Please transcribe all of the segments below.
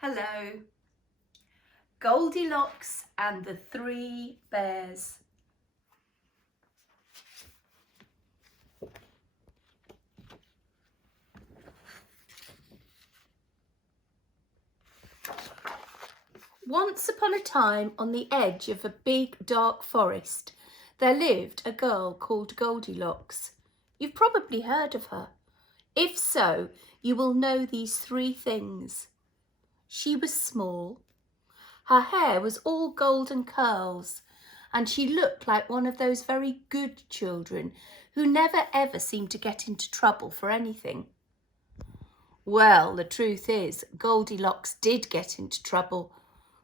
Hello. Goldilocks and the Three Bears. Once upon a time, on the edge of a big dark forest, there lived a girl called Goldilocks. You've probably heard of her. If so, you will know these three things. She was small. Her hair was all golden curls, and she looked like one of those very good children who never ever seem to get into trouble for anything. Well, the truth is, Goldilocks did get into trouble.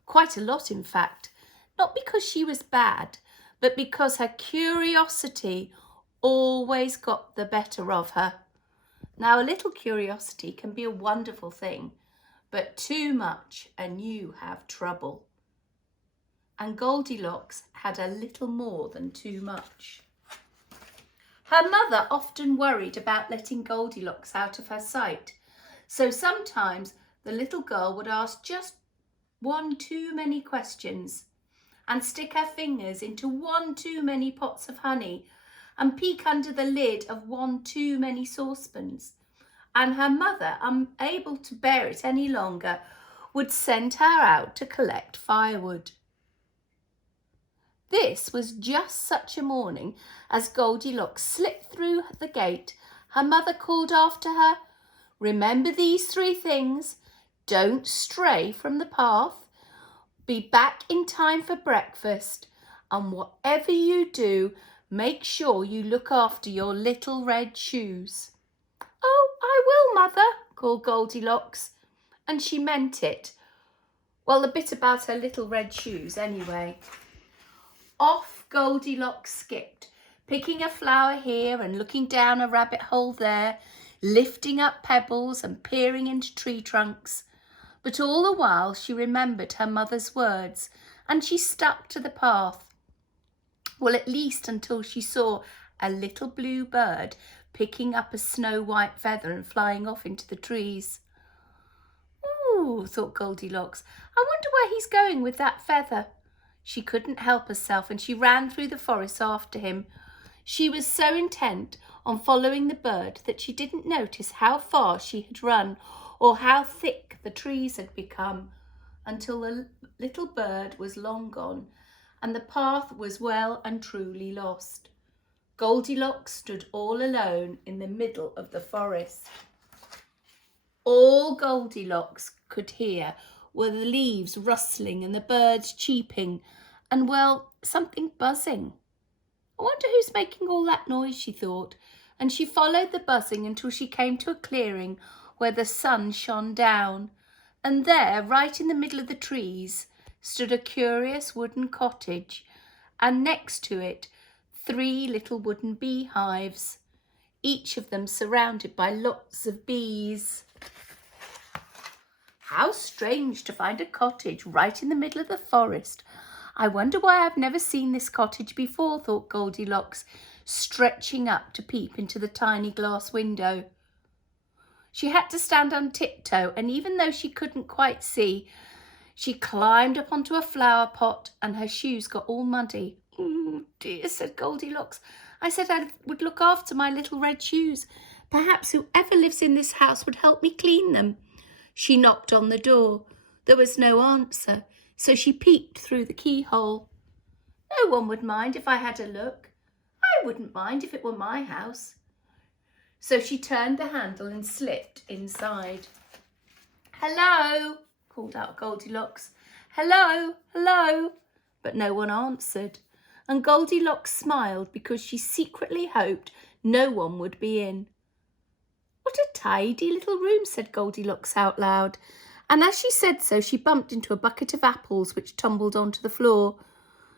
Quite a lot, in fact. Not because she was bad, but because her curiosity always got the better of her. Now, a little curiosity can be a wonderful thing, but too much and you have trouble. And Goldilocks had a little more than too much. Her mother often worried about letting Goldilocks out of her sight, so sometimes the little girl would ask just one too many questions and stick her fingers into one too many pots of honey and peek under the lid of one too many saucepans. And her mother, unable to bear it any longer, would send her out to collect firewood. This was just such a morning as Goldilocks slipped through the gate. Her mother called after her, "Remember these three things. Don't stray from the path. Be back in time for breakfast. And whatever you do, make sure you look after your little red shoes." "Oh, I will, Mother," called Goldilocks. And she meant it. Well, the bit about her little red shoes, anyway. Off Goldilocks skipped, picking a flower here and looking down a rabbit hole there, lifting up pebbles and peering into tree trunks. But all the while she remembered her mother's words and she stuck to the path. Well, at least until she saw a little blue bird picking up a snow-white feather and flying off into the trees. "Ooh," thought Goldilocks, "I wonder where he's going with that feather." She couldn't help herself and she ran through the forest after him. She was so intent on following the bird that she didn't notice how far she had run or how thick the trees had become, until the little bird was long gone and the path was well and truly lost. Goldilocks stood all alone in the middle of the forest. All Goldilocks could hear were the leaves rustling and the birds cheeping and, well, something buzzing. "I wonder who's making all that noise," she thought, and she followed the buzzing until she came to a clearing where the sun shone down. And there, right in the middle of the trees, stood a curious wooden cottage, and next to it, three little wooden beehives, each of them surrounded by lots of bees. How strange to find a cottage right in the middle of the forest. I wonder why I've never seen this cottage before, thought Goldilocks, stretching up to peep into the tiny glass window. She had to stand on tiptoe, and even though she couldn't quite see, she climbed up onto a flower pot and her shoes got all muddy. "Oh dear," said Goldilocks. "I said I would look after my little red shoes. Perhaps whoever lives in this house would help me clean them." She knocked on the door. There was no answer, so she peeked through the keyhole. "No one would mind if I had a look. I wouldn't mind if it were my house." So she turned the handle and slipped inside. "Hello," called out Goldilocks. "Hello, hello." But no one answered, and Goldilocks smiled because she secretly hoped no one would be in. "What a tidy little room," said Goldilocks out loud, and as she said so, she bumped into a bucket of apples which tumbled onto the floor.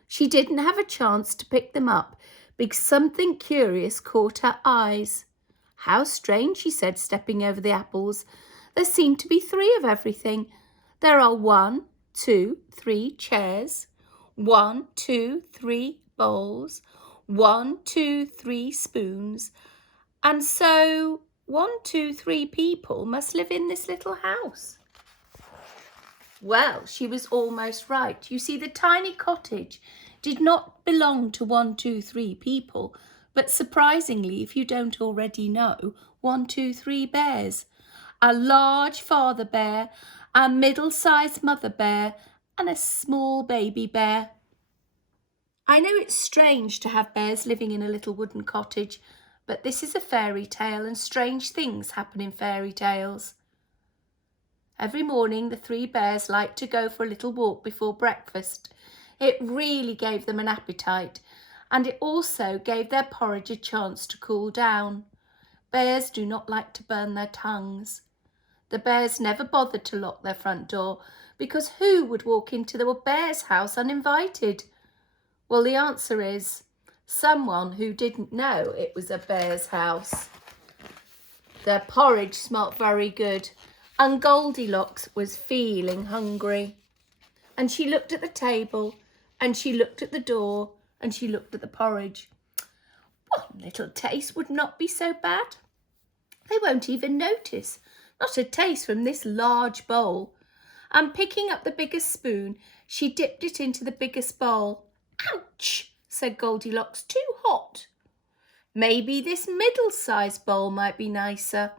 She didn't have a chance to pick them up because something curious caught her eyes. "How strange," she said, stepping over the apples. "There seem to be three of everything. There are 1, 2, 3 chairs, 1, 2, 3 bowls, 1, 2, 3 spoons, and so 1, 2, 3 people must live in this little house." Well, she was almost right. You see, the tiny cottage did not belong to 1, 2, 3 people, but surprisingly, if you don't already know, 1, 2, 3 bears. A large father bear, a middle-sized mother bear, and a small baby bear. I know it's strange to have bears living in a little wooden cottage, but this is a fairy tale and strange things happen in fairy tales. Every morning the 3 bears liked to go for a little walk before breakfast. It really gave them an appetite, and it also gave their porridge a chance to cool down. Bears do not like to burn their tongues. The bears never bothered to lock their front door, because who would walk into the bear's house uninvited? Well, the answer is someone who didn't know it was a bear's house. Their porridge smelt very good, and Goldilocks was feeling hungry. And she looked at the table, and she looked at the door, and she looked at the porridge. One little taste would not be so bad. They won't even notice. Not a taste from this large bowl. And picking up the biggest spoon, she dipped it into the biggest bowl. Ouch, said Goldilocks, too hot. Maybe this middle-sized bowl might be nicer.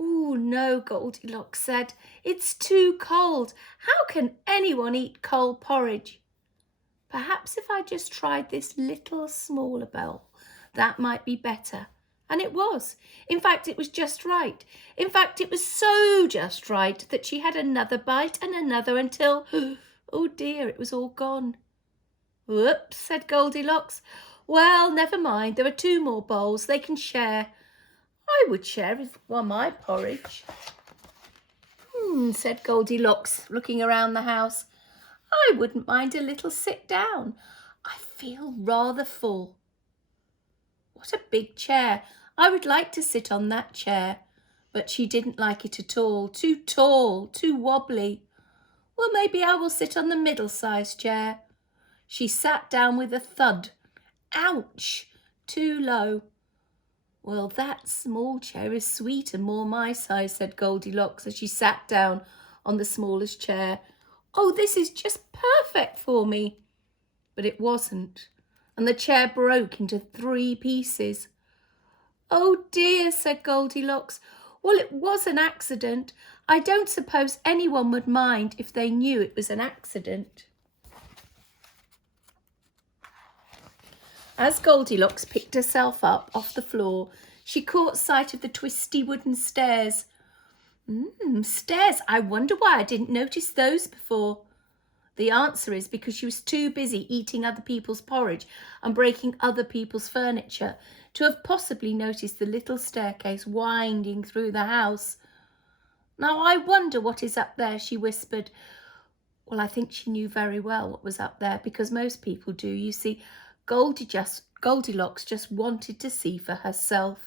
Ooh, no, Goldilocks said. It's too cold. How can anyone eat cold porridge? Perhaps if I just tried this little smaller bowl, that might be better. And it was. In fact, it was just right. In fact, it was so just right that she had another bite and another until, oh dear, it was all gone. Whoops, said Goldilocks. Well, never mind. There are 2 more bowls. They can share. I would share if it were my porridge. Said Goldilocks, looking around the house. I wouldn't mind a little sit down. I feel rather full. What a big chair. I would like to sit on that chair. But she didn't like it at all. Too tall, too wobbly. Well, maybe I will sit on the middle-sized chair. She sat down with a thud. Ouch! Too low. Well, that small chair is sweet and more my size, said Goldilocks as she sat down on the smallest chair. Oh, this is just perfect for me. But it wasn't, and the chair broke into 3 pieces. Oh dear, said Goldilocks. Well, it was an accident. I don't suppose anyone would mind if they knew it was an accident. As Goldilocks picked herself up off the floor, she caught sight of the twisty wooden stairs. Stairs. I wonder why I didn't notice those before. The answer is because she was too busy eating other people's porridge and breaking other people's furniture to have possibly noticed the little staircase winding through the house. Now I wonder what is up there, she whispered. Well, I think she knew very well what was up there, because most people do. You see, Goldilocks just wanted to see for herself.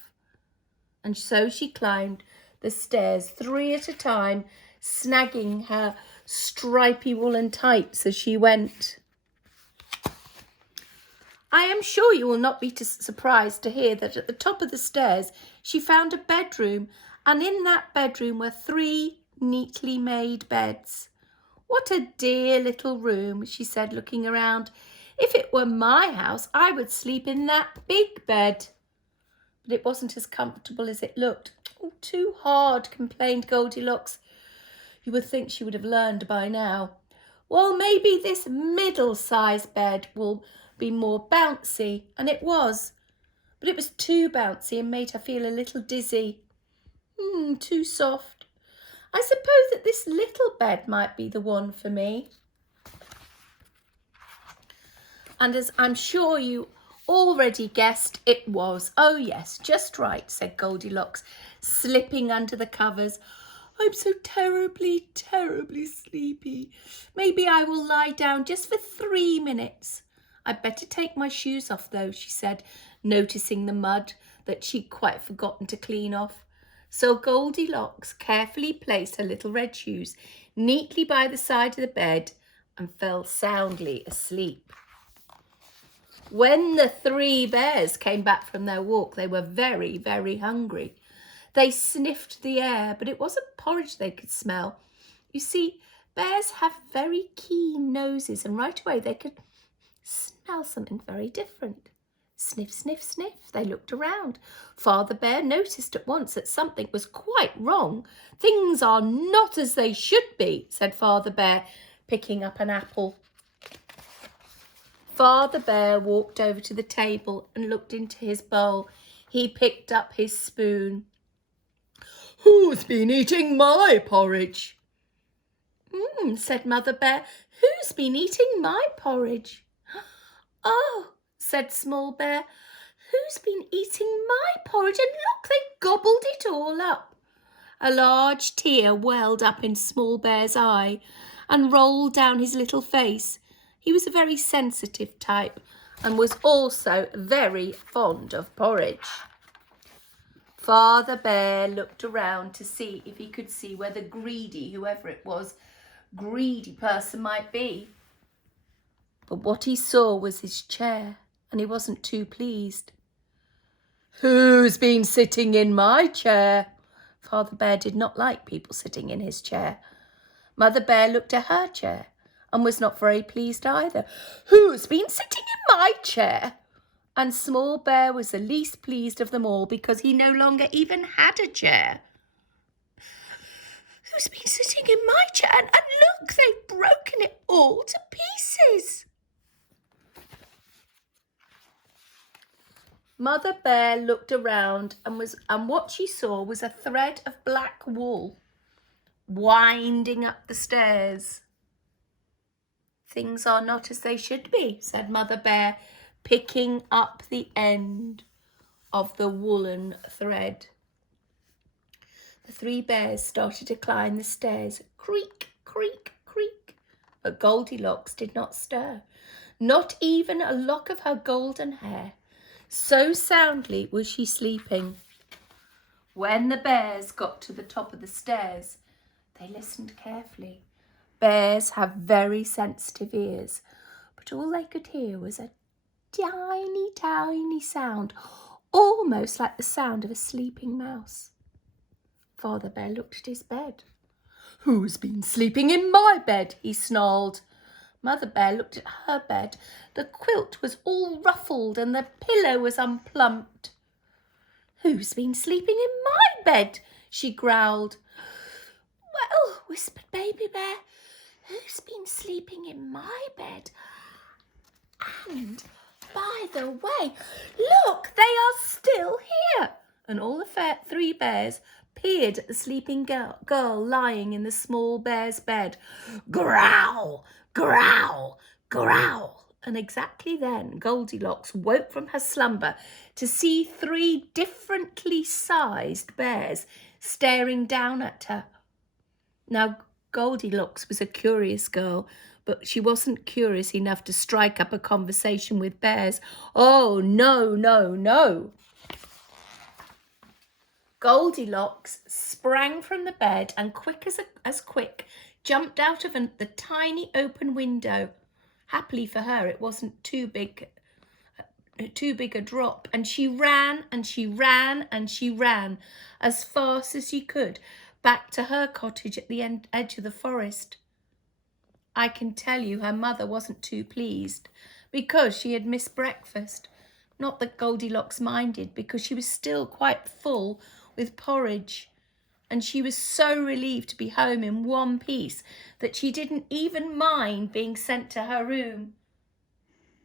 And so she climbed the stairs 3 at a time, snagging her stripy woolen tights as she went. I am sure you will not be surprised to hear that at the top of the stairs she found a bedroom, and in that bedroom were 3 neatly made beds. What a dear little room, she said, looking around. If it were my house, I would sleep in that big bed. But it wasn't as comfortable as it looked. Oh, too hard, complained Goldilocks. You would think she would have learned by now. Well, maybe this middle-sized bed will be more bouncy, and it was. But it was too bouncy and made her feel a little dizzy. Too soft. I suppose that this little bed might be the one for me. And as I'm sure you already guessed, it was. Oh yes, just right, said Goldilocks, slipping under the covers. I'm so terribly, terribly sleepy. Maybe I will lie down just for 3 minutes. I'd better take my shoes off though, she said, noticing the mud that she'd quite forgotten to clean off. So Goldilocks carefully placed her little red shoes neatly by the side of the bed and fell soundly asleep. When the 3 bears came back from their walk, they were very, very hungry. They sniffed the air, but it wasn't porridge they could smell. You see, Bears have very keen noses, and right away they could smell something very different. Sniff, sniff, sniff. They looked around. Father Bear noticed at once that something was quite wrong. Things are not as they should be, said Father Bear, picking up an apple. Father Bear walked over to the table and looked into his bowl. He picked up his spoon. Who's been eating my porridge? Said Mother Bear. Who's been eating my porridge? Oh, said Small Bear. Who's been eating my porridge? And look, they gobbled it all up. A large tear welled up in Small Bear's eye and rolled down his little face. He was a very sensitive type and was also very fond of porridge. Father Bear looked around to see if he could see where the greedy, whoever it was, greedy person might be. But what he saw was his chair, and he wasn't too pleased. Who's been sitting in my chair? Father Bear did not like people sitting in his chair. Mother Bear looked at her chair and was not very pleased either. Who's been sitting in my chair? And Small Bear was the least pleased of them all because he no longer even had a chair. Who's been sitting in my chair? And look, they've broken it all to pieces. Mother Bear looked around and what she saw was a thread of black wool winding up the stairs. Things are not as they should be, said Mother Bear, picking up the end of the woolen thread. The three bears started to climb the stairs. Creak, creak, creak. But Goldilocks did not stir, not even a lock of her golden hair. So soundly was she sleeping. When the bears got to the top of the stairs, they listened carefully. Bears have very sensitive ears, but all they could hear was a tiny, tiny sound, almost like the sound of a sleeping mouse. Father Bear looked at his bed. Who's been sleeping in my bed? He snarled. Mother Bear looked at her bed. The quilt was all ruffled and the pillow was unplumped. Who's been sleeping in my bed? She growled. Well, whispered Baby Bear, who's been sleeping in my bed? And, by the way, look, they are still here. And all the three bears peered at the sleeping girl lying in the Small Bear's bed. Growl, growl, growl. And exactly then Goldilocks woke from her slumber to see three differently sized bears staring down at her. Now, Goldilocks was a curious girl, but she wasn't curious enough to strike up a conversation with bears. Oh, no, no, no. Goldilocks sprang from the bed and quick as quick jumped out of the tiny open window. Happily for her, it wasn't too big a drop, and she ran and she ran and she ran as fast as she could back to her cottage at the edge of the forest. I can tell you her mother wasn't too pleased because she had missed breakfast. Not that Goldilocks minded, because she was still quite full with porridge, and she was so relieved to be home in one piece that she didn't even mind being sent to her room.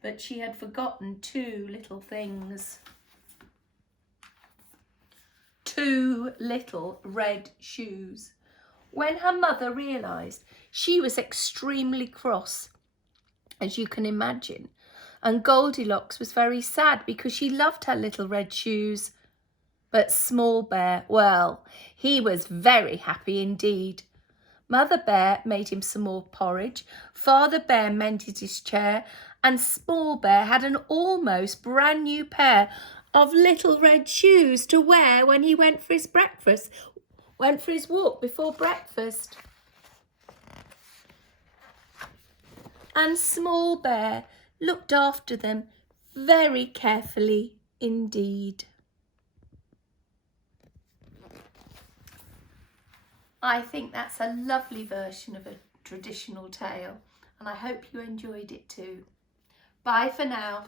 But she had forgotten two little things. 2 little red shoes. When her mother realised, she was extremely cross, as you can imagine, and Goldilocks was very sad because she loved her little red shoes. But Small Bear, well, he was very happy indeed. Mother Bear made him some more porridge, Father Bear mended his chair, and Small Bear had an almost brand new pair of little red shoes to wear when he went for his walk before breakfast. And Small Bear looked after them very carefully indeed. I think that's a lovely version of traditional tale, and I hope you enjoyed it too. Bye for now.